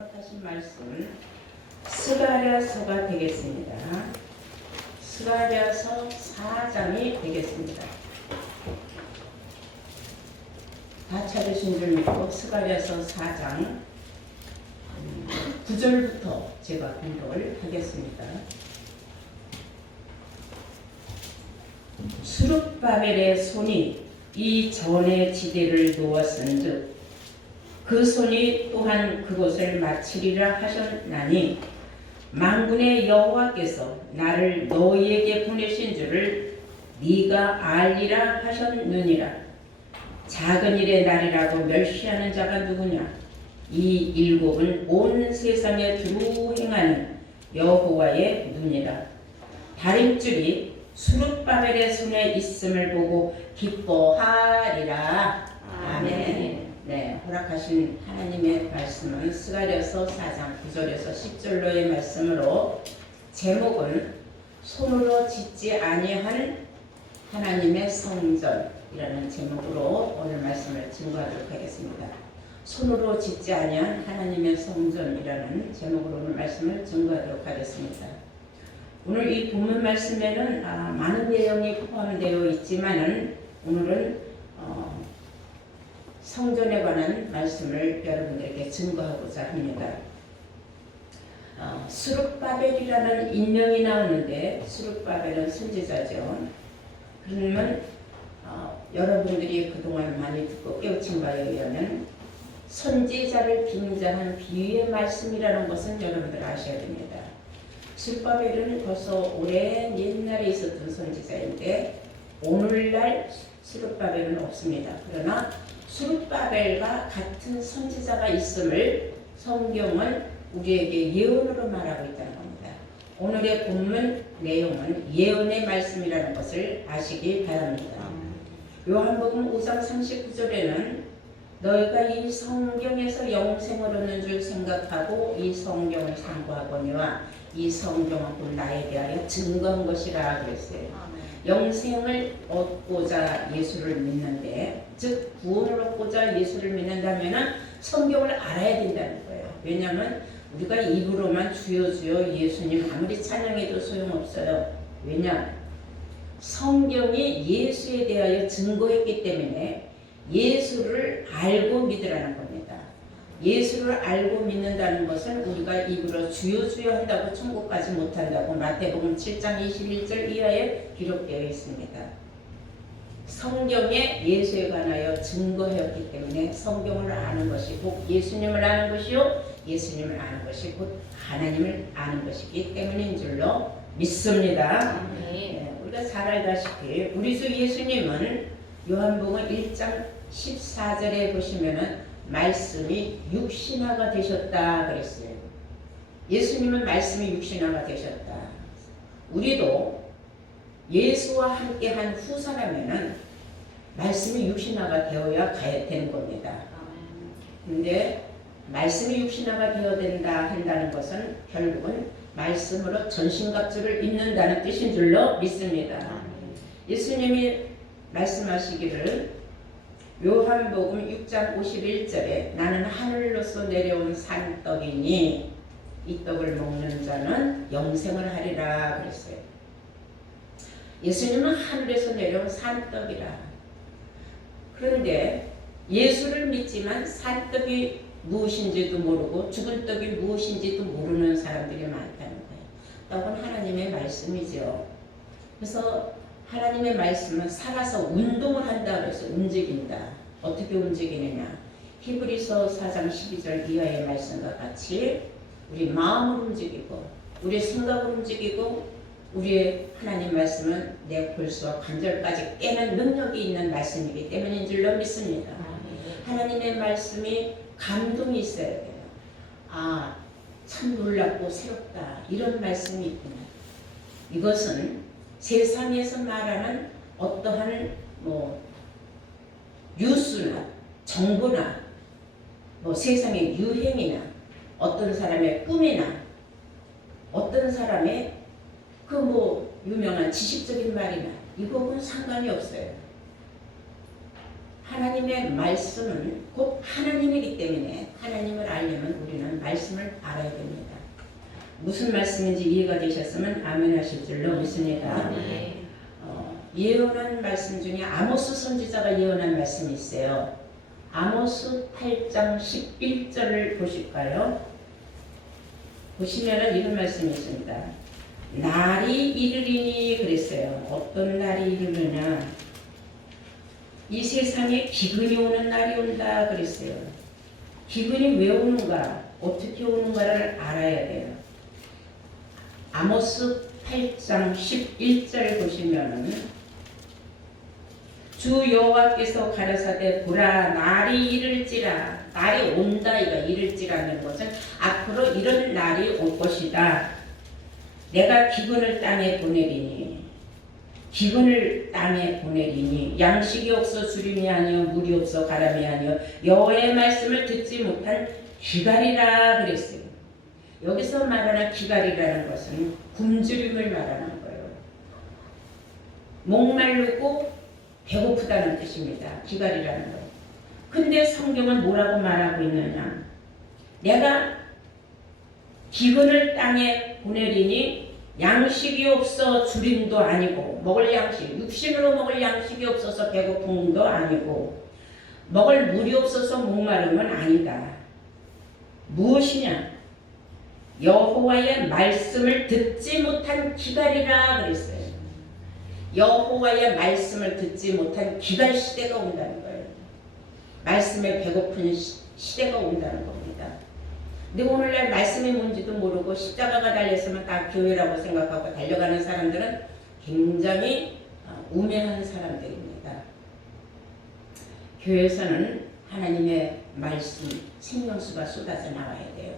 하신 말씀은 스가랴서가 되겠습니다. 스가랴서 4장이 되겠습니다. 다 찾으신 줄 믿고 스가랴서 4장 9절부터 제가 공독을 하겠습니다. 스룹바벨의 손이 이 전의 지대를 놓았은즉 그 손이 또한 그곳을 마치리라 하셨나니 만군의 여호와께서 나를 너희에게 보내신 줄을 네가 알리라 하셨느니라. 작은 일의 날이라고 멸시하는 자가 누구냐? 이 일곱은 온 세상에 두루 행하는 여호와의 눈이라. 다림줄이 스룹바벨의 손에 있음을 보고 기뻐하리라. 아멘. 네, 허락하신 하나님의 말씀은 스가랴서 4장 9절에서 10절로의 말씀으로 제목은 손으로 짓지 아니한 하나님의 성전이라는 제목으로 오늘 말씀을 증거하도록 하겠습니다. 손으로 짓지 아니한 하나님의 성전이라는 제목으로 오늘 말씀을 증거하도록 하겠습니다. 오늘 이 본문 말씀에는 많은 내용이 포함되어 있지만은 오늘은 성전에 관한 말씀을 여러분들에게 증거하고자 합니다. 스룹바벨이라는 인명이 나오는데 스룹바벨은 선지자죠. 그러면 여러분들이 그동안 많이 듣고 깨우친 바에 의하면 선지자를 빙자한 비유의 말씀이라는 것은 여러분들 아셔야 됩니다. 스룹바벨은 벌써 오랜 옛날에 있었던 선지자인데 오늘날 스룹바벨은 없습니다. 그러나 스룹바벨과 같은 선지자가 있음을 성경은 우리에게 예언으로 말하고 있다는 겁니다. 오늘의 본문 내용은 예언의 말씀이라는 것을 아시기 바랍니다. 요한복음 5장 39절에는 너희가 이 성경에서 영생을 얻는 줄 생각하고 이 성경을 상고하거니와 이 성경은 곧 나에 대하여 증거한 것이라 그랬어요. 영생을 얻고자 예수를 믿는데, 즉 구원을 얻고자 예수를 믿는다면 성경을 알아야 된다는 거예요. 왜냐하면 우리가 입으로만 주여 주여 예수님 아무리 찬양해도 소용없어요. 왜냐? 성경이 예수에 대하여 증거했기 때문에 예수를 알고 믿으라는 겁니다. 예수를 알고 믿는다는 것은 우리가 입으로 주여 주여 한다고 천국 가지 못한다고 마태복음 7장 21절 이하에 기록되어 있습니다. 성경에 예수에 관하여 증거하였기 때문에 성경을 아는 것이 곧 예수님을 아는 것이요 예수님을 아는 것이 곧 하나님을 아는 것이기 때문인 줄로 믿습니다. 네, 우리가 잘 알다시피 우리 주 예수님은 요한복음 1장 14절에 보시면은 말씀이 육신화가 되셨다 그랬어요. 예수님은 말씀이 육신화가 되셨다. 우리도 예수와 함께한 후사라면은 말씀이 육신화가 되어야 가야 되는 겁니다. 근데 말씀이 육신화가 되어야 된다 한다는 것은 결국은 말씀으로 전신갑주를 입는다는 뜻인 줄로 믿습니다. 예수님이 말씀하시기를 요한복음 6장 51절에 나는 하늘로서 내려온 산떡이니 이 떡을 먹는 자는 영생을 하리라 그랬어요. 예수님은 하늘에서 내려온 산떡이라. 그런데 예수를 믿지만 산떡이 무엇인지도 모르고 죽은 떡이 무엇인지도 모르는 사람들이 많다는 거예요. 떡은 하나님의 말씀이죠. 그래서 하나님의 말씀은 살아서 운동을 한다 그래서 움직인다. 어떻게 움직이느냐? 히브리서 4장 12절 이하의 말씀과 같이 우리 마음을 움직이고 우리의 생각을 움직이고 우리의 하나님 말씀은 내 골수와 관절까지 깨는 능력이 있는 말씀이기 때문인 줄로 믿습니다. 하나님의 말씀이 감동이 있어야 돼요. 참 놀랍고 새롭다. 이런 말씀이 있구나. 이것은 세상에서 말하는 어떠한 뉴스나 정보나 세상의 유행이나 어떤 사람의 꿈이나 어떤 사람의 유명한 지식적인 말이나 이거는 상관이 없어요. 하나님의 말씀은 곧 하나님이기 때문에 하나님을 알려면 우리는 말씀을 알아야 됩니다. 무슨 말씀인지 이해가 되셨으면 아멘 하실 줄로 믿습니다. 예언한 말씀 중에 아모스 선지자가 예언한 말씀이 있어요. 아모스 8장 11절을 보실까요? 보시면 이런 말씀이 있습니다. 날이 이르리니 그랬어요. 어떤 날이 이르느냐? 이 세상에 기근이 오는 날이 온다 그랬어요. 기근이 왜 오는가? 어떻게 오는가를 알아야 돼요. 아모스 8장 11절 보시면은 주 여호와께서 가라사대 보라 날이 이를지라. 날이 온다 이가 이를지라는 것은 앞으로 이런 날이 올 것이다. 내가 기근을 땅에 보내리니 기근을 땅에 보내리니 양식이 없어 주림이 아니요 물이 없어 가람이 아니요 여호와의 말씀을 듣지 못한 기갈이라 그랬어요. 여기서 말하는 기갈이라는 것은 굶주림을 말하는 거예요. 목마르고 배고프다는 뜻입니다. 기갈이라는 거. 근데 성경은 뭐라고 말하고 있느냐? 내가 기근을 땅에 보내리니 양식이 없어 주림도 아니고 먹을 양식, 육신으로 먹을 양식이 없어서 배고픔도 아니고 먹을 물이 없어서 목마름은 아니다. 무엇이냐? 여호와의 말씀을 듣지 못한 기갈이라 그랬어요. 여호와의 말씀을 듣지 못한 기갈 시대가 온다는 거예요. 말씀에 배고픈 시대가 온다는 겁니다. 근데 오늘날 말씀이 뭔지도 모르고 십자가가 달렸으면 다 교회라고 생각하고 달려가는 사람들은 굉장히 우매한 사람들입니다. 교회에서는 하나님의 말씀, 생명수가 쏟아져 나와야 돼요.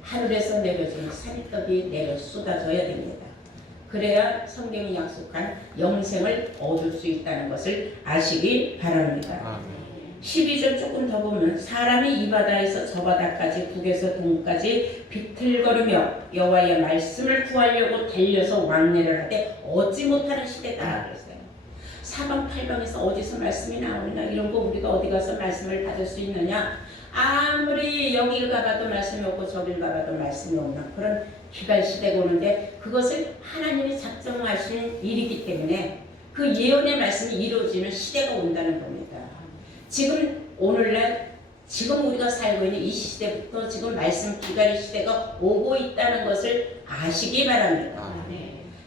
하늘에서 내려주는 산떡이 내려 쏟아져야 됩니다. 그래야 성경이 약속한 영생을 얻을 수 있다는 것을 아시기 바랍니다. 12절 조금 더 보면 사람이 이 바다에서 저 바다까지 북에서 동까지 비틀거리며 여호와의 말씀을 구하려고 달려서 왕래를 하되 얻지 못하는 시대다 그랬어요. 사방팔방에서 어디서 말씀이 나오느냐 이런 거 우리가 어디 가서 말씀을 받을 수 있느냐. 아무리 여길 가봐도 말씀이 없고 저길 가봐도 말씀이 없는 그런 기갈 시대가 오는데 그것을 하나님이 작정하신 일이기 때문에 그 예언의 말씀이 이루어지는 시대가 온다는 겁니다. 지금 오늘날 지금 우리가 살고 있는 이 시대부터 지금 말씀 기갈의 시대가 오고 있다는 것을 아시기 바랍니다.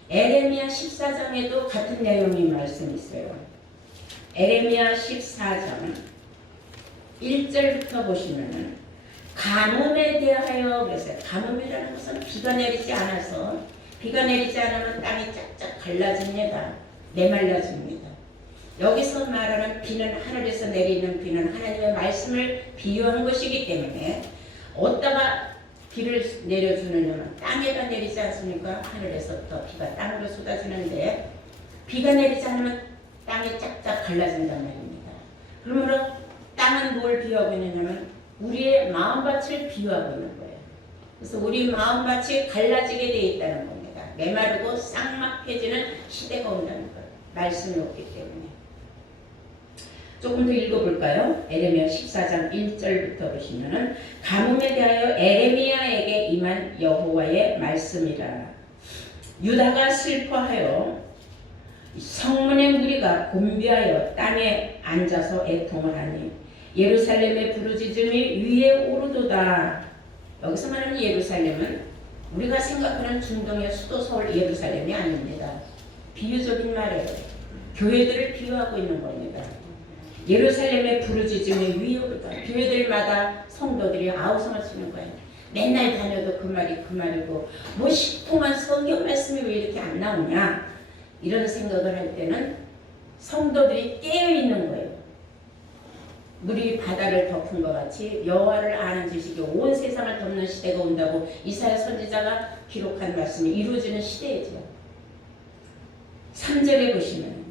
에레미야 14장에도 같은 내용이 말씀이 있어요. 에레미야 14장 1절부터 보시면은 가뭄에 대하여 그랬어요. 가뭄이라는 것은 비가 내리지 않아서 비가 내리지 않으면 땅이 쫙쫙 갈라집니다. 메말라집니다. 여기서 말하는 비는 하늘에서 내리는 비는 하나님의 말씀을 비유한 것이기 때문에 어디다가 비를 내려주느냐면 땅에다 내리지 않습니까? 하늘에서부터 비가 땅으로 쏟아지는데 비가 내리지 않으면 땅이 쫙쫙 갈라진단 말입니다. 그러므로 땅은 뭘 비유하고 있느냐면 우리의 마음밭을 비유하고 있는 거예요. 그래서 우리 마음밭이 갈라지게 되어 있다는 겁니다. 메마르고 쌍막해지는 시대가 온다는 거예요. 말씀이 없기 때문에. 조금 더 읽어볼까요? 에레미야 14장 1절부터 보시면은 가뭄에 대하여 에레미야에게 임한 여호와의 말씀이라. 유다가 슬퍼하여 성문의 무리가 곤비하여 땅에 앉아서 애통을 하니 예루살렘의 부르짖음이 위에 오르도다. 여기서 말하는 예루살렘은 우리가 생각하는 중동의 수도 서울 예루살렘이 아닙니다. 비유적인 말이에요. 교회들을 비유하고 있는 겁니다. 예루살렘의 부르짖음이 위에 오르다. 교회들마다 성도들이 아우성을 치는 거예요. 맨날 다녀도 그 말이 그 말이고 뭐 식통한 성경 말씀이 왜 이렇게 안 나오냐 이런 생각을 할 때는 성도들이 깨어있는 거예요. 물이 바다를 덮은 것 같이 여호와를 아는 지식이 온 세상을 덮는 시대가 온다고 이사야 선지자가 기록한 말씀이 이루어지는 시대이죠. 3절에 보시면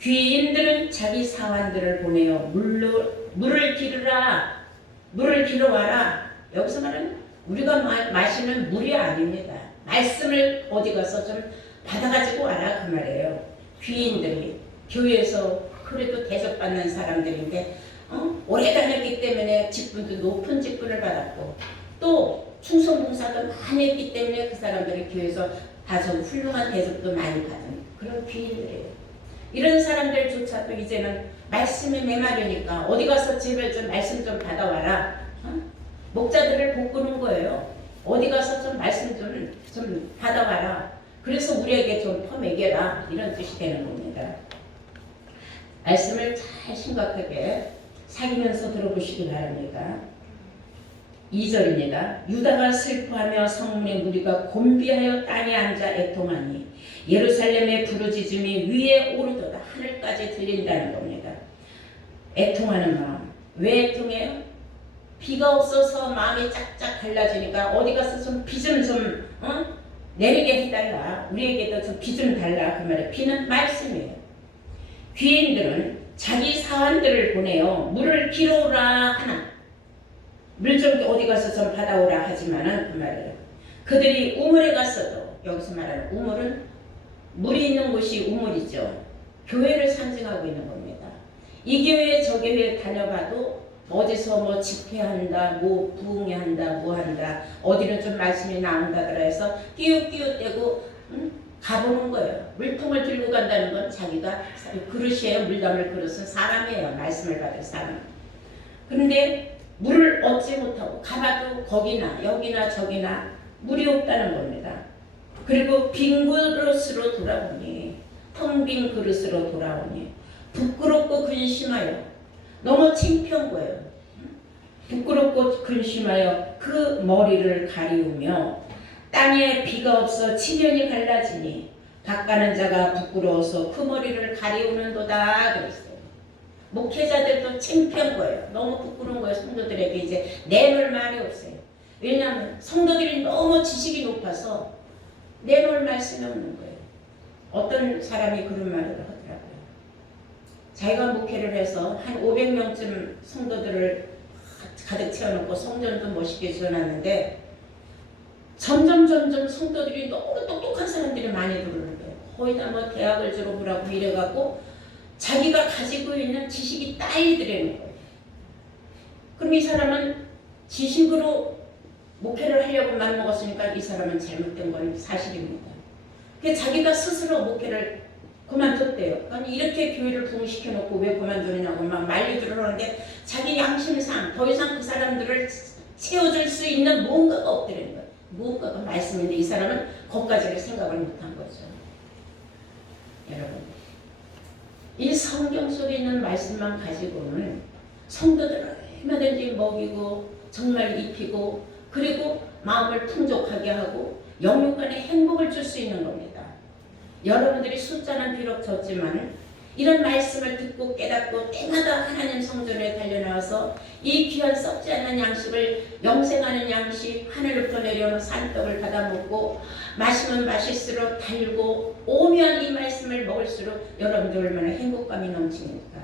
귀인들은 자기 사환들을 보내어 물을 기르라 물을 기르와라. 여기서 말하는 우리가 마시는 물이 아닙니다. 말씀을 어디 가서 좀 받아가지고 와라 그 말이에요. 귀인들이 교회에서 그래도 대접받는 사람들인데 오래 다녔기 때문에 직분도 높은 직분을 받았고 또 충성봉사도 많이 했기 때문에 그 사람들이 교회에서 아주 훌륭한 대접도 많이 받은 그런 귀인들이에요. 이런 사람들조차도 이제는 말씀에 메마르니까 어디 가서 집에 좀 말씀 좀 받아와라. 목자들을 볶는 거예요. 어디 가서 좀 말씀 좀 받아와라. 그래서 우리에게 좀 퍼먹여라. 이런 뜻이 되는 겁니다. 말씀을 잘 심각하게 사귀면서 들어보시기 바랍니다. 2절입니다. 유다가 슬퍼하며 성문의 무리가 곤비하여 땅에 앉아 애통하니 예루살렘의 부르짖음이 위에 오르도다. 하늘까지 들린다는 겁니다. 애통하는 마음. 왜 애통해요? 비가 없어서 마음이 짝짝 갈라지니까 어디 가서 좀 비 좀 내리게 해달라. 우리에게도 좀 비 좀 달라. 그 말에 비는 말씀이에요. 귀인들은 자기 사환들을 보내요. 물을 길어오라 하나. 물 좀 어디 가서 좀 받아오라 하지만은 그 말이에요. 그들이 우물에 갔어도 여기서 말하는 우물은 물이 있는 곳이 우물이죠. 교회를 상징하고 있는 겁니다. 이 교회 저 교회 다녀봐도 어디서 뭐 집회한다, 뭐 부흥회한다, 뭐 한다, 어디는 좀 말씀이 나온다더라 해서 끼우끼우대고 가보는 거예요. 물통을 들고 간다는 건 자기가 그릇이에요. 물 담을 그릇은 사람이에요. 말씀을 받을 사람. 그런데 물을 얻지 못하고 가봐도 거기나 여기나 저기나 물이 없다는 겁니다. 그리고 빈 그릇으로 돌아오니 텅 빈 그릇으로 돌아오니 부끄럽고 근심하여 너무 창피한 거예요. 부끄럽고 근심하여 그 머리를 가리우며 땅에 비가 없어 지면이 갈라지니 갓가는 자가 부끄러워서 그 머리를 가리우는도다 그랬어요. 목회자들도 창피한 거예요. 너무 부끄러운 거예요. 성도들에게 이제 내놓을 말이 없어요. 왜냐하면 성도들이 너무 지식이 높아서 내놓을 말씀이 없는 거예요. 어떤 사람이 그런 말을 하더라고요. 자기가 목회를 해서 한 500명쯤 성도들을 가득 채워놓고 성전도 멋있게 지어놨는데 점점 성도들이 너무 똑똑한 사람들이 많이 들어오는 거예요. 거의 다 뭐 대학을 졸업을 하고 이래갖고 자기가 가지고 있는 지식이 딸리더라는 거예요. 그럼 이 사람은 지식으로 목회를 하려고 맘먹었으니까 이 사람은 잘못된 건 사실입니다. 그래서 자기가 스스로 목회를 그만뒀대요. 아니 이렇게 교회를 부흥시켜놓고 왜 그만두느냐고 막 말리들을 하는데 자기 양심상 더 이상 그 사람들을 채워줄 수 있는 뭔가가 없더라는 거예요. 무엇가가 말씀인데 이 사람은 거기까지를 생각을 못한 거죠. 여러분, 이 성경 속에 있는 말씀만 가지고는 성도들을 얼마든지 먹이고 정말 입히고 그리고 마음을 풍족하게 하고 영육간의 행복을 줄 수 있는 겁니다. 여러분들이 숫자는 비록 적지만 이런 말씀을 듣고 깨닫고 때마다 하나님 성전에 달려나와서 이 귀한 썩지 않는 양식을 영생하는 양식 하늘로부터 내려오는 산떡을 받아 먹고 마시면 마실수록 달고 오묘한 이 말씀을 먹을수록 여러분들 얼마나 행복감이 넘칩니까?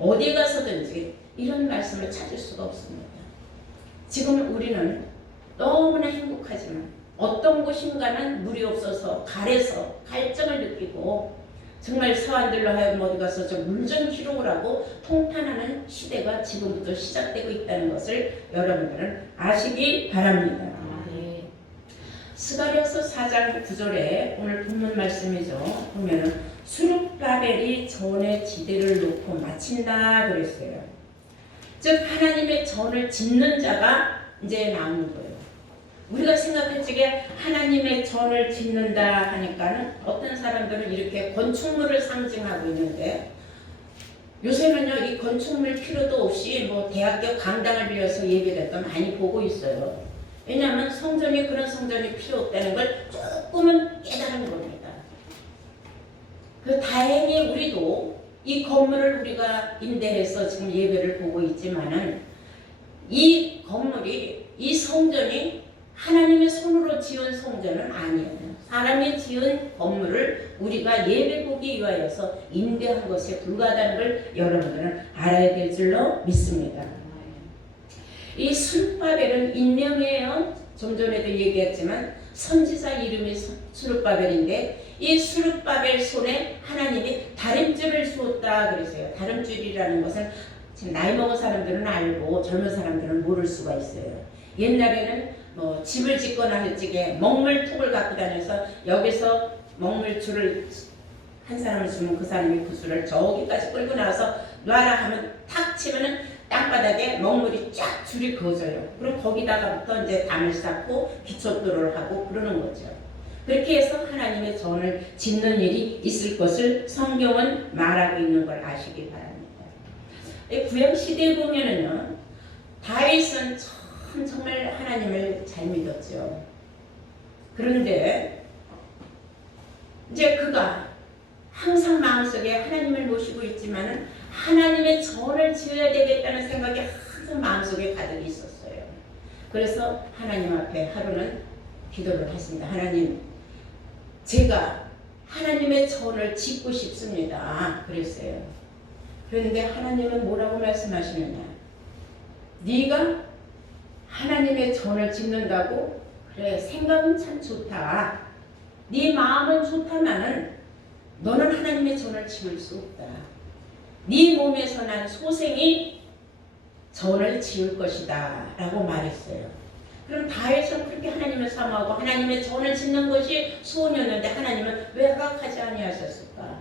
어디 가서든지 이런 말씀을 찾을 수가 없습니다. 지금 우리는 너무나 행복하지만 어떤 곳인가는 물이 없어서 갈에서 갈증을 느끼고 정말 사람들로 하여금 어디 가서 물 좀 기록을 통탄하는 시대가 지금부터 시작되고 있다는 것을 여러분들은 아시기 바랍니다. 네. 스가랴서 4장 9절에 오늘 본문 말씀이죠. 보면은 수룹바벨이 전의 지대를 놓고 마친다 그랬어요. 즉 하나님의 전을 짓는 자가 이제 나오는 거예요. 우리가 생각할 적에 하나님의 전을 짓는다 하니까는 어떤 사람들은 이렇게 건축물을 상징하고 있는데 요새는요 이 건축물 필요도 없이 뭐 대학교 강당을 빌려서 예배를 또 많이 보고 있어요. 왜냐하면 성전이 그런 성전이 필요 없다는 걸 조금은 깨달은 겁니다. 그 다행히 우리도 이 건물을 우리가 임대해서 지금 예배를 보고 있지만은 이 건물이 이 성전이 하나님의 손으로 지은 성전은 아니에요. 사람이 지은 건물을 우리가 예배보기 위하여서 임대한 것에 불과하다는 걸 여러분들은 알아야 될 줄로 믿습니다. 이 수룹바벨은 인명이에요. 좀 전에 전에도 얘기했지만 선지자 이름이 스룹바벨인데 이 스룹바벨 손에 하나님이 다림줄을 주었다 그랬어요. 다림줄이라는 것은 지금 나이 먹은 사람들은 알고 젊은 사람들은 모를 수가 있어요. 옛날에는 뭐 집을 짓거나 할 적에 먹물통을 갖고 다녀서 여기서 먹물줄을 한 사람을 주면 그 사람이 그 줄을 저기까지 끌고 나와서 놔라 하면 탁 치면은 땅바닥에 먹물이 쫙 줄이 그어져요. 그럼 거기다가부터 이제 담을 쌓고 기초도를 하고 그러는 거죠. 그렇게 해서 하나님의 전을 짓는 일이 있을 것을 성경은 말하고 있는 걸 아시기 바랍니다. 구약 시대에 보면은요, 다윗은 정말 하나님을 잘 믿었죠. 그런데 이제 그가 항상 마음속에 하나님을 모시고 있지만은 하나님의 전을 지어야 되겠다는 생각이 항상 마음속에 가득 있었어요. 그래서 하나님 앞에 하루는 기도를 했습니다. 하나님, 제가 하나님의 전을 짓고 싶습니다. 그랬어요. 그런데 하나님은 뭐라고 말씀하시느냐? 네가 하나님의 전을 짓는다고? 그래, 생각은 참 좋다. 네 마음은 좋다마는 너는 하나님의 전을 지을 수 없다. 네 몸에서 난 소생이 전을 지을 것이다 라고 말했어요. 그럼 다윗은 그렇게 하나님을 사모하고 하나님의 전을 짓는 것이 소원이었는데 하나님은 왜 허락하지 아니하셨을까?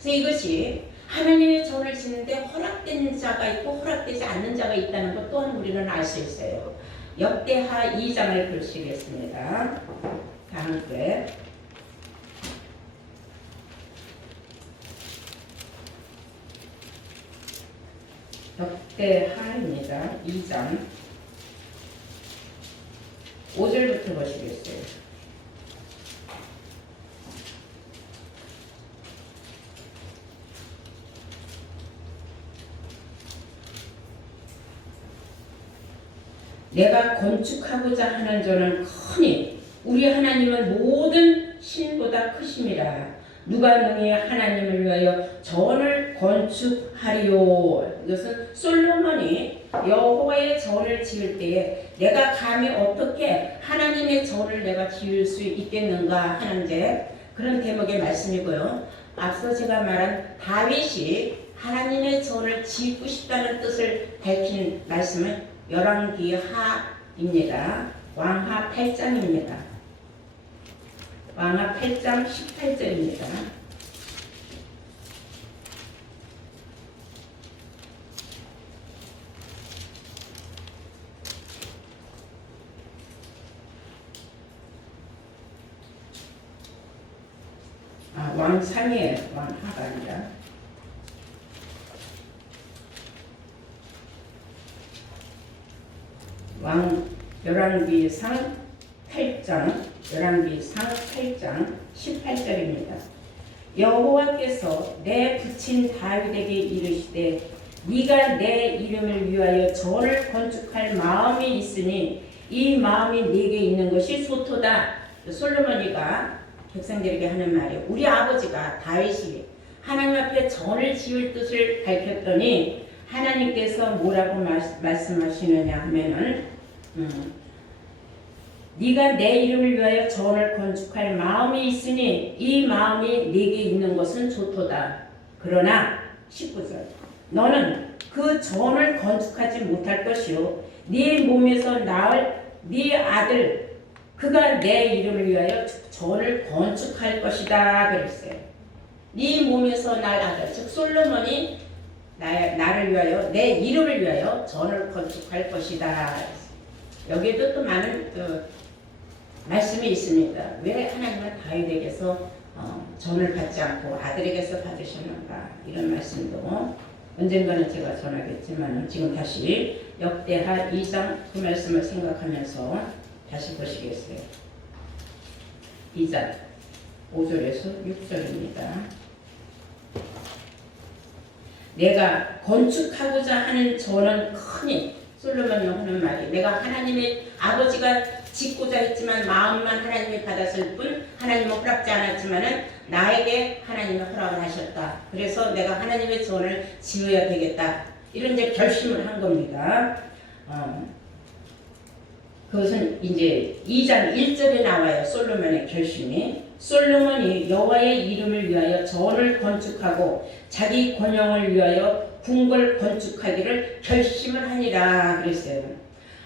그래서 이것이 하나님의 전을 짓는데 허락된 자가 있고 허락되지 않는 자가 있다는 것 또한 우리는 알 수 있어요. 역대하 2장을 보시겠습니다. 다음에 역대하입니다. 2장 5절부터 보시겠어요. 내가 건축하고자 하는 저는 크니 우리 하나님은 모든 신보다 크심이라. 누가 능히 하나님을 위하여 전을 건축하리요. 이것은 솔로몬이 여호와의 전을 지을 때에 내가 감히 어떻게 하나님의 전을 내가 지을 수 있겠는가 하는 데 그런 대목의 말씀이고요. 앞서 제가 말한 다윗이 하나님의 전을 짓고 싶다는 뜻을 밝힌 말씀은 열왕기하입니다. 왕하 8장입니다. 왕하 8장 18절입니다. 왕상이에요. 왕하가 아니라. 열왕기상 8장 18절입니다. 여호와께서 내 부친 다윗에게 이르시되 네가 내 이름을 위하여 전을 건축할 마음이 있으니 이 마음이 네게 있는 것이 좋도다. 솔로몬이가 백성들에게 하는 말이에요. 우리 아버지가 다윗이 하나님 앞에 전을 지을 뜻을 밝혔더니 하나님께서 뭐라고 말씀하시느냐 하면은 네가 내 이름을 위하여 전을 건축할 마음이 있으니 이 마음이 네게 있는 것은 좋도다. 그러나 19절 너는 그 전을 건축하지 못할 것이요 네 몸에서 낳을 네 아들 그가 내 이름을 위하여 전을 건축할 것이다 그랬어요. 네 몸에서 날 아들 즉 솔로몬이 나를 위하여 내 이름을 위하여 전을 건축할 것이다. 여기에도 또 많은 말씀이 있습니다. 왜 하나님은 다윗에게서 전을 받지 않고 아들에게서 받으셨는가 이런 말씀도 언젠가는 제가 전하겠지만 지금 다시 역대하 2장 그 말씀을 생각하면서 다시 보시겠어요. 2장 5절에서 6절입니다. 내가 건축하고자 하는 전은 크니 솔로몬이 하는 말이 내가 하나님의 아버지가 짓고자 했지만 마음만 하나님이 받았을 뿐 하나님은 허락지 않았지만은 나에게 하나님이 허락을 하셨다. 그래서 내가 하나님의 전을 지어야 되겠다. 이런 이제 결심을 한 겁니다. 그것은 이제 2장 1절에 나와요. 솔로몬의 결심이. 솔로몬이 여호와의 이름을 위하여 전을 건축하고 자기 권영을 위하여 궁궐 건축하기를 결심을 하니라 그랬어요.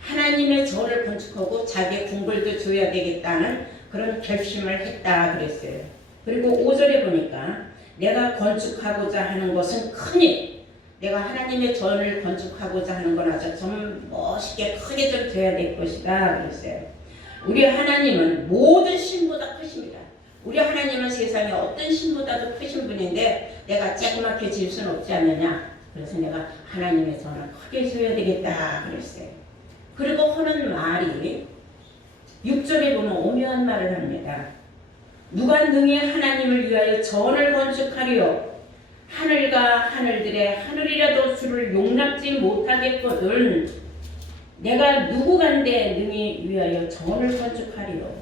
하나님의 전을 건축하고 자기의 궁궐도 줘야 되겠다는 그런 결심을 했다 그랬어요. 그리고 5절에 보니까 내가 건축하고자 하는 것은 크니, 내가 하나님의 전을 건축하고자 하는 건 아주 좀 멋있게 크게 좀 돼야 될 것이다 그랬어요. 우리 하나님은 모든 신보다 크십니다. 우리 하나님은 세상에 어떤 신보다도 크신 분인데 내가 조그맣게 질 수는 없지 않느냐. 그래서 내가 하나님의 전을 크게 줘야 되겠다 그랬어요. 그리고 하는 말이 6절에 보면 오묘한 말을 합니다. 누가 능히 하나님을 위하여 전을 건축하리요. 하늘과 하늘들의 하늘이라도 주를 용납지 못하겠거든. 내가 누구간데 능히 위하여 전을 건축하리요.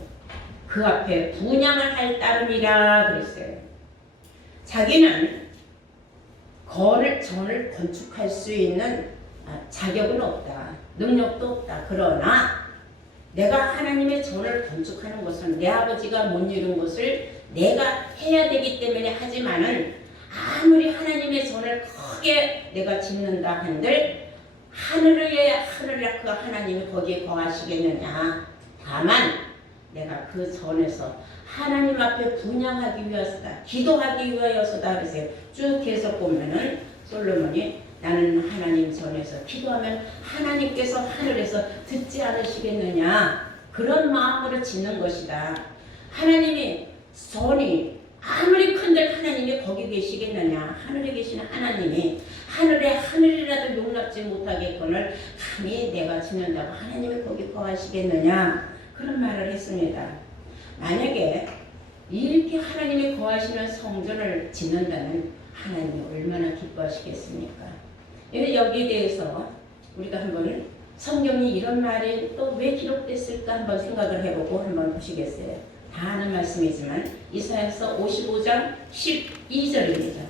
그 앞에 분양을 할 따름이라 그랬어요. 자기는 전을 건축할 수 있는 자격은 없다. 능력도 없다. 그러나 내가 하나님의 전을 건축하는 것은 내 아버지가 못 이룬 것을 내가 해야 되기 때문에 하지만은 아무리 하나님의 전을 크게 내가 짓는다 한들 하늘의 그 하나님이 거기에 거하시겠느냐. 다만 내가 그 전에서 하나님 앞에 분양하기 위해서다. 기도하기 위하여서다. 그래서 쭉 계속 보면은 솔로몬이 나는 하나님 전에서 기도하면 하나님께서 하늘에서 듣지 않으시겠느냐. 그런 마음으로 짓는 것이다. 하나님이 전이 아무리 큰들 하나님이 거기 계시겠느냐. 하늘에 계시는 하나님이 하늘에 하늘이라도 용납지 못하겠거늘 감히 내가 짓는다고 하나님이 거기 거하시겠느냐. 그런 말을 했습니다. 만약에 이렇게 하나님이 거하시는 성전을 짓는다면 하나님이 얼마나 기뻐하시겠습니까? 여기에 대해서 우리가 한번 성경이 이런 말이 또 왜 기록됐을까 한번 생각을 해보고 한번 보시겠어요? 다 아는 말씀이지만 이사야서 55장 12절입니다.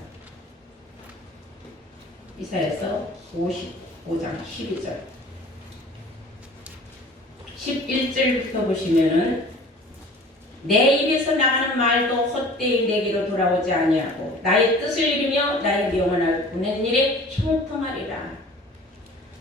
이사야서 55장 12절 11절부터 보시면은 내 입에서 나가는 말도 헛되이 내게로 돌아오지 아니하고 나의 뜻을 이루며 나의 명언을 보낸 일에 형통하리라.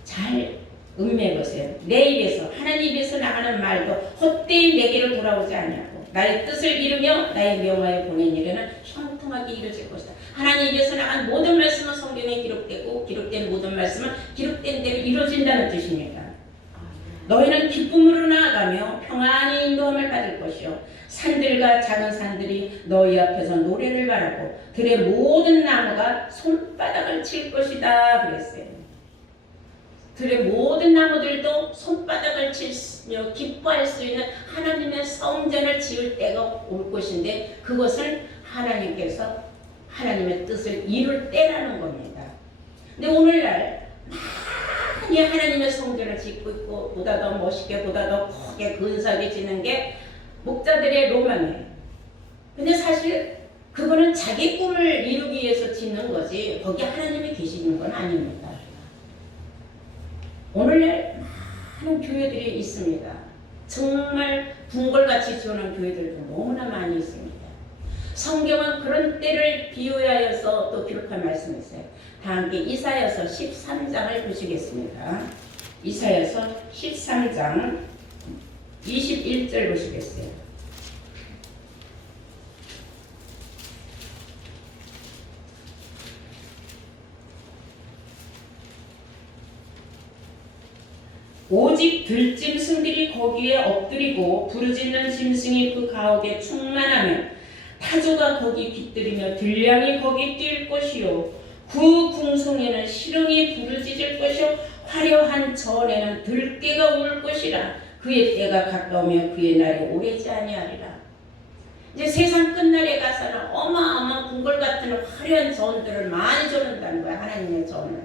잘 음미해보세요. 내 입에서 하나님 입에서 나가는 말도 헛되이 내게로 돌아오지 아니하고 나의 뜻을 이루며 나의 명화에 보낸 일에는 형통하게 이루어질 것이다. 하나님 입에서 나간 모든 말씀은 성경에 기록되고 기록된 모든 말씀은 기록된 대로 이루어진다는 뜻입니다. 너희는 기쁨으로 나아가며 평안히 인도함을 받을 것이요 산들과 작은 산들이 너희 앞에서 노래를 바라고 들의 모든 나무가 손바닥을 칠 것이다 그랬어요. 들의 모든 나무들도 손바닥을 치며 기뻐할 수 있는 하나님의 성전을 지을 때가 올 것인데 그것은 하나님께서 하나님의 뜻을 이룰 때라는 겁니다. 근데 오늘날 많이 하나님의 성전을 짓고 있고 보다 더 멋있게 보다 더 크게 근사하게 짓는 게 목자들의 로망이에요. 근데 사실 그거는 자기 꿈을 이루기 위해서 짓는 거지 거기 하나님이 계시는 건 아닙니다. 오늘날 많은 교회들이 있습니다. 정말 궁궐같이 지어놓은 교회들도 너무나 많이 있습니다. 성경은 그런 때를 비유하여서 또 기록한 말씀이 있어요. 다 함께 이사야서 13장을 보시겠습니다. 이사야서 13장 21절 보시겠어요. 오직 들짐승들이 거기에 엎드리고 부르짖는 짐승이 그 가옥에 충만하며 타조가 거기 깃들이며 들량이 거기 뛸 것이요 그 궁성에는 시렁이 부르짖을 것이요 화려한 전에는 들깨가 울 것이라. 그의 때가 가까우며 그의 날이 오래지 아니하리라. 이제 세상 끝날에 가서는 어마어마한 궁궐 같은 화려한 전들을 많이 조른다는 거야. 하나님의 전을.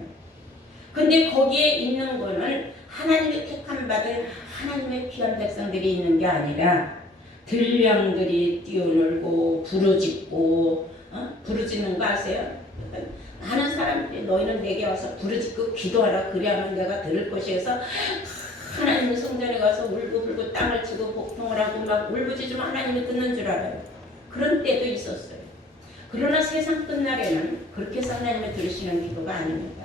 근데 거기에 있는 거는 하나님의 택함 받은 하나님의 귀한 백성들이 있는 게 아니라 들량들이 뛰어놀고 부르짖고 부르짖는 거 아세요? 많은 사람들이 너희는 내게 와서 부르짖고 기도하라 그래야만 내가 들을 것이 해서 하나님 성전에 가서 울고불고 땅을 치고 복통을 하고 막 울부짖으면 하나님이 듣는 줄 알아요. 그런 때도 있었어요. 그러나 세상 끝날에는 그렇게 해서 하나님을 들으시는 기도가 아닙니다.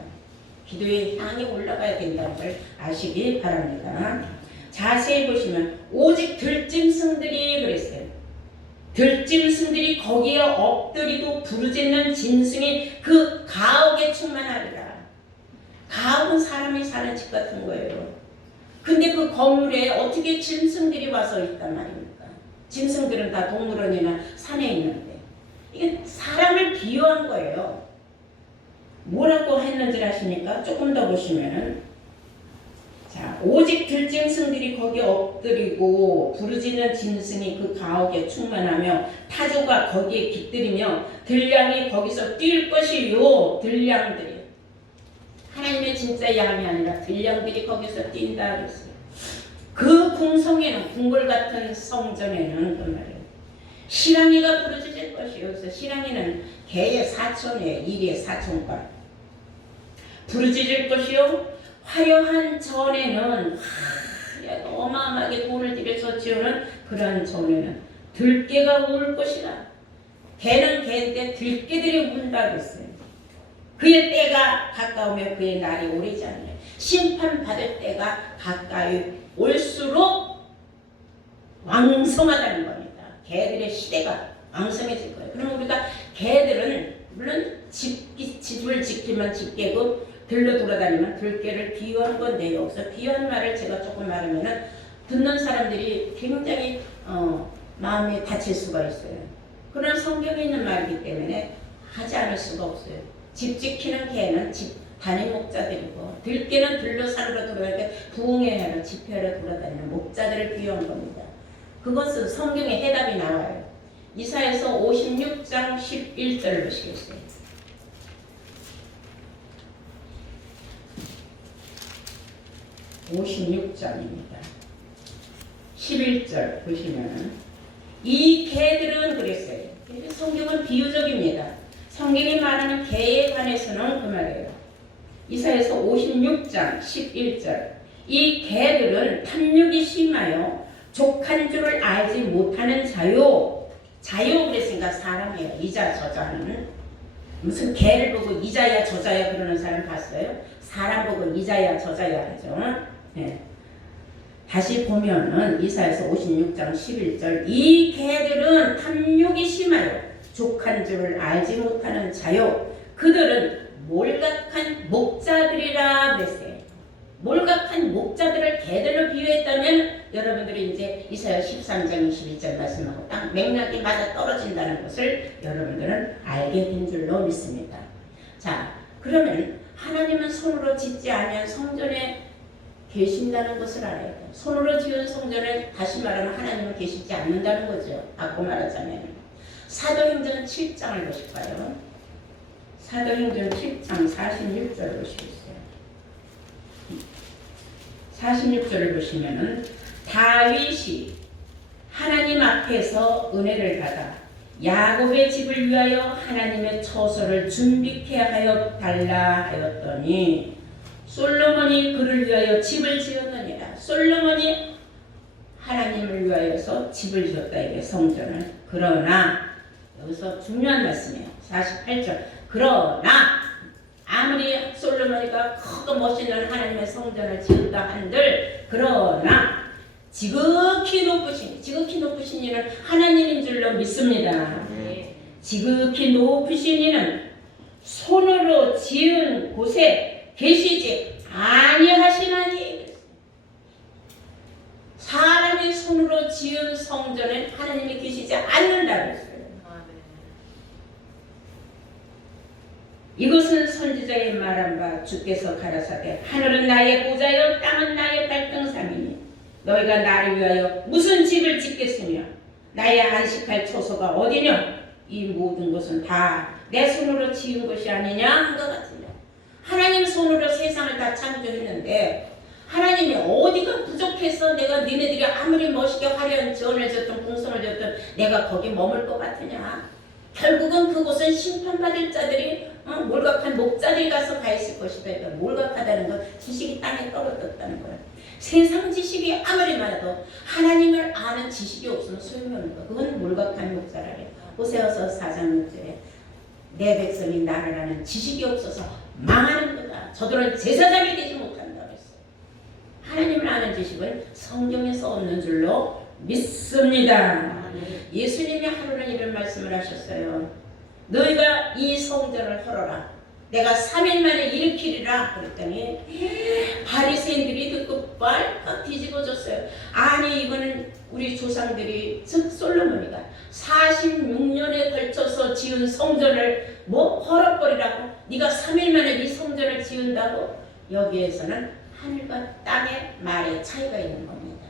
기도의 향이 올라가야 된다는 걸 아시기 바랍니다. 자세히 보시면 오직 들짐승들이 그랬어요. 들짐승들이 거기에 엎드리고 부르짖는 짐승이 그 가옥에 충만하리라. 가옥은 사람이 사는 집 같은 거예요. 근데 그 건물에 어떻게 짐승들이 와서 있단 말입니까? 짐승들은 다 동물원이나 산에 있는데 이게 사람을 비유한 거예요. 뭐라고 했는지 아십니까? 조금 더 보시면은 자, 오직 들짐승들이 거기에 엎드리고 부르짖는 짐승이 그 가옥에 충만하며 타조가 거기에 깃들이며 들량이 거기서 뛸 것이요. 들량들이 하나님의 진짜 양이 아니라 들량들이 거기서 뛴다 그랬어요. 그 궁성에는 궁궐 같은 성전에는 그 말이에요. 시랑이가 부르짖을 것이요. 그래서 시랑이는 개의 사촌이에요. 일의 사촌과 부르짖을 것이요. 화려한 전에는 어마어마하게 돈을 들여서 지어는 그런 전에는 들깨가 울 것이라. 개는 개인데 들깨들이 운다 그랬어요. 그의 때가 가까우면 그의 날이 오래지 않아요. 심판받을 때가 가까이 올수록 왕성하다는 겁니다. 개들의 시대가 왕성해질 거예요. 그럼 우리가 개들은 물론 집을 지키면 집게고 들러 돌아다니면 들깨를 비유한 건데요. 그래서 비유한 말을 제가 조금 말하면은 듣는 사람들이 굉장히 마음이 다칠 수가 있어요. 그런 성경에 있는 말이기 때문에 하지 않을 수가 없어요. 집 지키는 개는 집 단임 목자들이고 들깨는 들러 산으로 돌아다니는 부흥회하러 집회하러 돌아다니는 목자들을 비유한 겁니다. 그것은 성경에 해답이 나와요. 이사야서 56장 11절을 보시겠어요. 56장입니다. 11절 보시면 이 개들은 그랬어요. 성경은 비유적입니다. 성경이 말하는 개에 관해서는 그 말이에요. 이사야서 56장 11절 이 개들은 탐욕이 심하여 족한 줄을 알지 못하는 자요. 자요 그랬으니까 사람이에요. 이자 저자는 무슨 개를 보고 이자야 저자야 그러는 사람 봤어요? 사람 보고 이자야 저자야 하죠. 네. 다시 보면은 이사야서 56장 11절 이 개들은 탐욕이 심하여 족한 줄을 알지 못하는 자요. 그들은 몰각한 목자들이라 그랬어요. 몰각한 목자들을 개들로 비유했다면 여러분들이 이제 이사야 13장 22절 말씀하고 딱 맥락이 맞아 떨어진다는 것을 여러분들은 알게 된 줄로 믿습니다. 자, 그러면 하나님은 손으로 짓지 아니한 성전에 계신다는 것을 알아야 돼요. 손으로 지은 성전에 다시 말하면 하나님은 계시지 않는다는 거죠. 바꿔 말하자면 사도행전 7장을 보실까요? 사도행전 7장 46절을 보시겠어요. 46절을 보시면은 다윗이 하나님 앞에서 은혜를 받아 야곱의 집을 위하여 하나님의 처소를 준비케 하여 달라 하였더니 솔로몬이 그를 위하여 집을 지었느니라. 솔로몬이 하나님을 위하여서 집을 지었다 이게 성전을. 그러나 여기서 중요한 말씀이에요. 48절 그러나 아무리 솔로몬이가 크고 멋있는 하나님의 성전을 지었다 한들 그러나 지극히 높으신 이는 하나님인 줄로 믿습니다. 지극히 높으신 이는 손으로 지은 곳에 계시지 아니하시나니. 사람이 손으로 지은 성전에 하나님이 계시지 않는다고 했어요. 이것은 선지자의 말한 바 주께서 가라사대 하늘은 나의 보좌요 땅은 나의 발등상이니 너희가 나를 위하여 무슨 집을 짓겠으며 나의 안식할 처소가 어디냐. 이 모든 것은 다 내 손으로 지은 것이 아니냐 한 것 같으냐. 하나님 손으로 세상을 다 창조했는데 하나님이 어디가 부족해서 내가 니네들이 아무리 멋있게 화려한 전을 졌든 궁성을 졌든 내가 거기 머물 것 같으냐. 결국은 그곳은 심판받을 자들이 몰각한 목자들이 가서 가 있을 것이다. 그러니까 몰각하다는 건 지식이 땅에 떨어졌다는 거예요. 세상 지식이 아무리 많아도 하나님을 아는 지식이 없으면 소용이 없는 거. 그건 몰각한 목자라래. 호세아서 4장 6절에 내 백성이 나를 아는 지식이 없어서 망하는 거다. 저들은 제사장이 되지 못한다 그랬어요. 하나님을 아는 지식은 성경에서 없는 줄로 믿습니다. 예수님이 하루는 이런 말씀을 하셨어요. 너희가 이 성전을 헐어라. 내가 3일 만에 일으키리라 그랬더니 바리새인들이 듣고 빨갛 뒤집어졌어요. 아니 이거는 우리 조상들이 즉 솔로몬이가 46년에 걸쳐서 지은 성전을 뭐 헐어버리라고? 네가 3일 만에 네 성전을 지은다고? 여기에서는 하늘과 땅의 말의 차이가 있는 겁니다.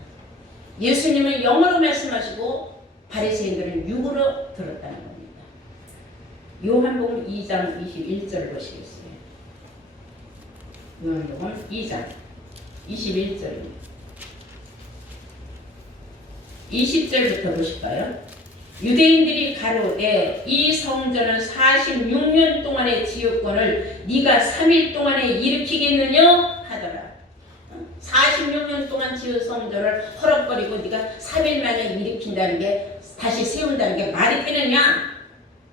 예수님은 영어로 말씀하시고 바리새인들은 육으로 들었다는 겁니다. 요한복음 2장 21절을 보시겠어요. 요한복음 2장 21절입니다. 20절부터 보실까요? 유대인들이 가로되 이 성전은 46년 동안의 지었건을 네가 3일 동안에 일으키겠느냐 하더라. 46년 동안 지은 성전을 헐어버리고 네가 3일 만에 일으킨다는 게 다시 세운다는 게 말이 되느냐?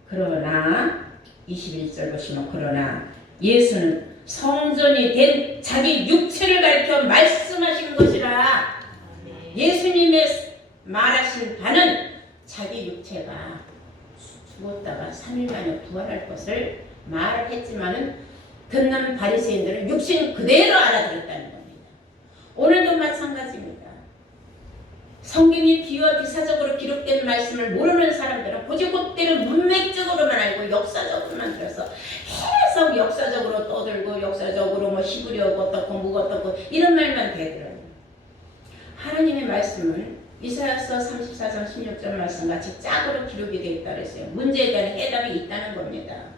그러나 21절 보시면 그러나 예수는 성전이 된 자기 육체를 가리켜 말씀하신 것이라. 예수님의 말하신 바는 자기 육체가 죽었다가 3일 만에 부활할 것을 말했지만은 듣는 바리새인들은 육신 그대로 알아들었다는 겁니다. 오늘도 마찬가지입니다. 성경이 비와 비사적으로 기록된 말씀을 모르는 사람들은 고지고대로 문맥적으로만 알고 역사적으로만 들어서 계속 역사적으로 떠들고 역사적으로 뭐 히브리어가 어떻고 뭐가 어떻고 이런 말만 되더라고요. 하나님의 말씀은 이사야서 34장 16절 말씀같이 짝으로 기록이 되어 있다 그랬어요. 문제에 대한 해답이 있다는 겁니다.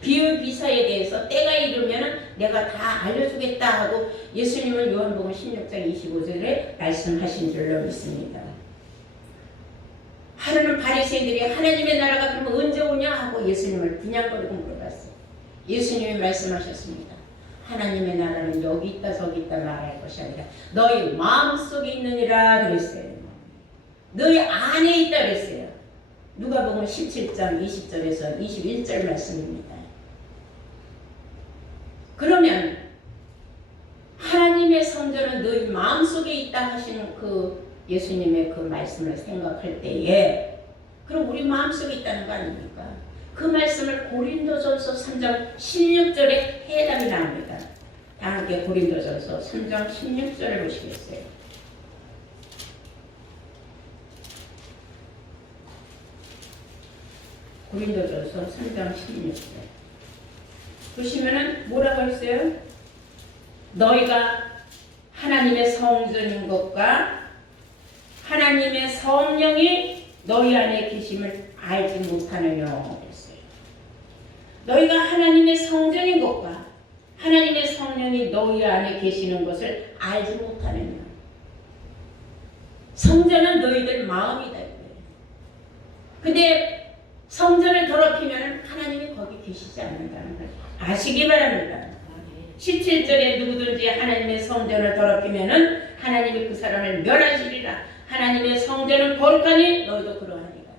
비유 비사에 대해서 때가 이르면 내가 다 알려주겠다 하고 예수님은 요한복음 16장 25절에 말씀하신 줄로 믿습니다. 하루는 바리새인들이 하나님의 나라가 그러면 언제 오냐 하고 예수님을 분양거리고 물어봤어요. 예수님이 말씀하셨습니다. 하나님의 나라는 여기 있다 저기 있다 말할 것이 아니라 너희 마음속에 있느니라 그랬어요. 너희 안에 있다 그랬어요. 누가복음 17장 20절에서 21절 말씀입니다. 그러면 하나님의 성전은 너희 마음속에 있다 하시는 그 예수님의 그 말씀을 생각할 때에 그럼 우리 마음속에 있다는 거 아닙니까? 그 말씀을 고린도전서 3장 16절에 해답이 나옵니다. 다 함께 고린도전서 3장 16절을 보시겠어요? 고린도전서 3장 16절 보시면은 뭐라고 했어요? 너희가 하나님의 성전인 것과 하나님의 성령이 너희 안에 계심을 알지 못하느냐 그랬어요. 너희가 하나님의 성전인 것과 하나님의 성령이 너희 안에 계시는 것을 알지 못하느냐. 성전은 너희들 마음이다. 근데 성전을 더럽히면 하나님이 거기 계시지 않는다는 걸 아시기 바랍니다. 17절에 누구든지 하나님의 성전을 더럽히면 하나님이 그 사람을 멸하시리라. 하나님의 성전은 거룩하니 너희도 그러하니라.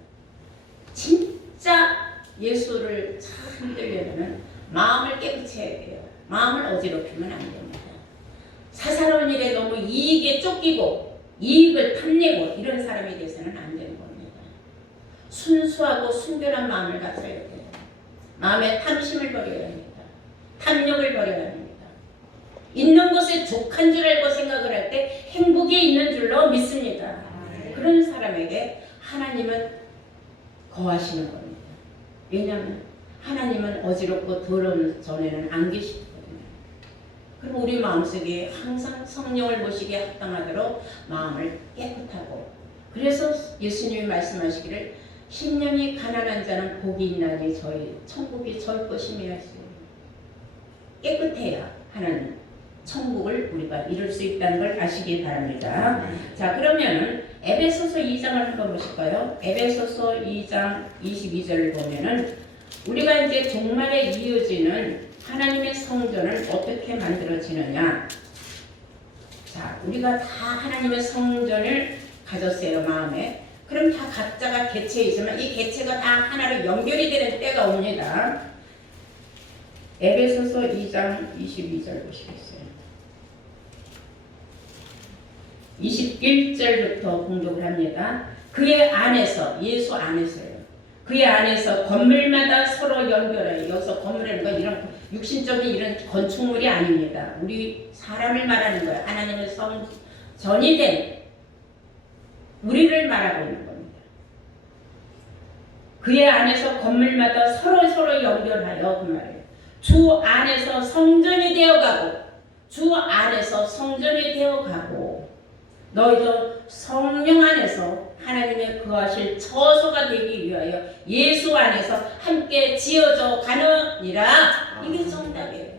진짜 예수를 참 흔들려면 마음을 깨끗이 해야 돼요. 마음을 어지럽히면 안 됩니다. 사사로운 일에 너무 이익에 쫓기고 이익을 탐내고 이런 사람이 돼서는 안 되는 겁니다. 순수하고 순결한 마음을 가져야 돼요. 마음의 탐심을 버려야 합니다. 탐욕을 버려야 합니다. 있는 것에 족한 줄 알고 생각을 할 때 행복이 있는 줄로 믿습니다. 그런 사람에게 하나님은 거하시는 겁니다. 왜냐하면 하나님은 어지럽고 더러운 전에는 안 계시거든요. 그럼 우리 마음속에 항상 성령을 모시기에 합당하도록 마음을 깨끗하고, 그래서 예수님이 말씀하시기를 심령이 가난한 자는 복이 있나니 저희 천국이 저희 것이며 하시오. 깨끗해야 하나님 천국을 우리가 이룰 수 있다는 걸 아시기 바랍니다. 자, 그러면 에베소서 2장을 한번 보실까요? 에베소서 2장 22절을 보면은 우리가 이제 종말에 이어지는 하나님의 성전을 어떻게 만들어지느냐. 자, 우리가 다 하나님의 성전을 가졌어요, 마음에. 그럼 다 각자가 개체이지만 이 개체가 다 하나로 연결이 되는 때가 옵니다. 에베소서 2장 22절 보시겠어요? 21절부터 공독을 합니다. 그의 안에서, 예수 안에서요. 그의 안에서 건물마다 서로 연결해요. 여기서 건물이라는 건 이런 육신적인 이런 건축물이 아닙니다. 우리 사람을 말하는 거예요. 하나님의 성전이 된 우리를 말하고 있는 겁니다. 그의 안에서 건물마다 서로 연결하여 그 말이에요. 주 안에서 성전이 되어가고 주 안에서 성전이 되어가고 너희도 성령 안에서 하나님의 거하실 처소가 되기 위하여 예수 안에서 함께 지어져 가느니라. 이게 정답이에요.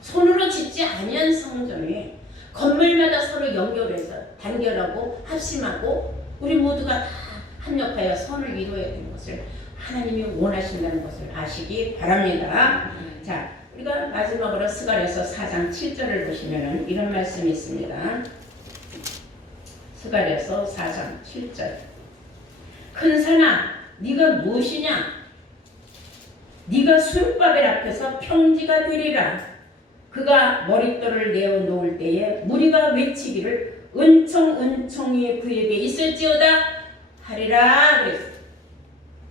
손으로 짓지 아니한 성전이 건물마다 서로 연결해서 단결하고 합심하고 우리 모두가 다 합력하여 선을 이루어야 되는 것을 하나님이 원하신다는 것을 아시기 바랍니다. 자, 우리가 마지막으로 스가랴서 4장 7절을 보시면 이런 말씀이 있습니다. 스가랴서 4장 7절. 큰 산아, 네가 무엇이냐? 네가 수르바벨 앞에서 평지가 되리라. 그가 머릿돌을 내어 놓을 때에 무리가 외치기를 은총이 그에게 있을지어다 하리라 그랬어요.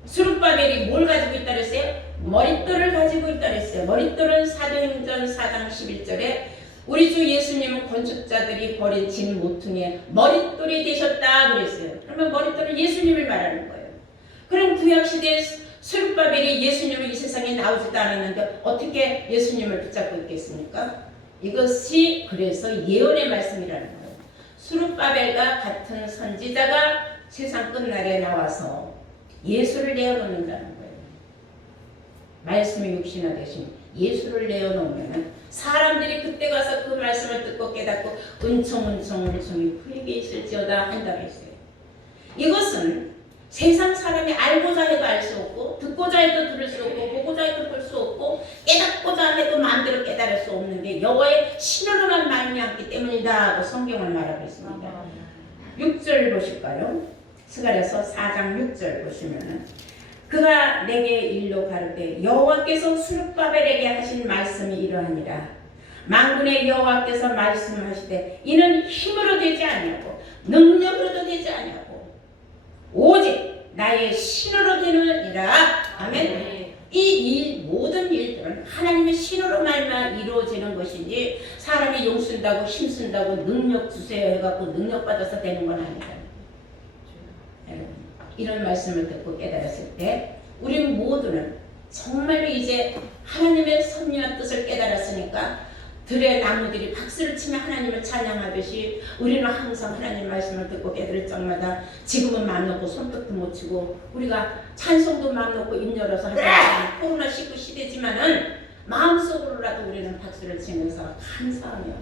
수르바벨이 뭘 가지고 있다 그랬어요? 머릿돌을 가지고 있다 그랬어요. 머릿돌은 사도행전 4장 11절에 우리 주 예수님은 건축자들이 버린 진 모퉁이에 머릿돌이 되셨다 그랬어요. 그러면 머릿돌은 예수님을 말하는 거예요. 그럼 구약시대에 수르바벨이 예수님을 이 세상에 나오지도 않았는데 어떻게 예수님을 붙잡고 있겠습니까? 이것이 그래서 예언의 말씀이라는 거예요. 수르바벨과 같은 선지자가 세상 끝날에 나와서 예수를 내어놓는다는 거예요. 말씀이 육신화 되신 예수를 내어놓으면 사람들이 그때 가서 그 말씀을 듣고 깨닫고 은총이 그에게 있을지어다 한다고 했어요. 이것은 세상 사람이 알고자 해도 알 수 없고 듣고자 해도 들을 수 없고 보고자 해도 볼 수 없고 깨닫고자 해도 마음대로 깨달을 수 없는 게 여호와의 신으로만 말미암기 때문이다 하고 성경을 말하고 있습니다. 6절 보실까요? 스가랴서 4장 6절 보시면은 그가 내게 일러 가르되 여호와께서 수르바벨에게 하신 말씀이 이러하니라. 만군의 여호와께서 말씀하시되 이는 힘으로 되지 아니하고 능력으로도 되지 아니하고 오직 나의 신으로 되느니라. 아멘. 이 모든 일들은 하나님의 신으로 말만 이루어지는 것이지 사람이 용쓴다고 힘쓴다고 능력 주세요 해갖고 능력 받아서 되는 건 아니다. 여러분, 이런 말씀을 듣고 깨달았을 때 우리 모두는 정말로 이제 하나님의 섭리와 뜻을 깨달았으니까 들의 나무들이 박수를 치며 하나님을 찬양하듯이 우리는 항상 하나님 말씀을 듣고 깨달을 적마다 지금은 마음 놓고 손끝도 못 치고 우리가 찬송도 마음 놓고 입 열어서 하는 코로나19 시대지만은 마음속으로라도 우리는 박수를 치면서 감사하며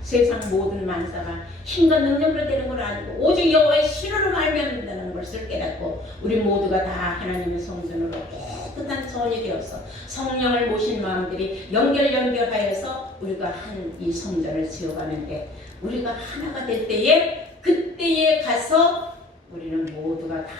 세상 모든 만사가 힘과 능력으로 되는 건 아니고 오직 여호와의 신으로 말미암는다는 것을 깨닫고 우리 모두가 다 하나님의 성전으로 깨끗한 전이 되어서 성령을 모신 마음들이 연결하여서 우리가 한 이 성전을 지어가는데 우리가 하나가 될 때에 그때에 가서 우리는 모두가 다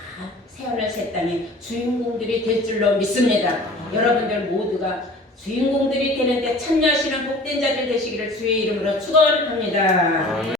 새하늘 새 땅의 주인공들이 될 줄로 믿습니다. 여러분들 모두가 주인공들이 되는데 참여하시는 복된 자들 되시기를 주의 이름으로 축원합니다.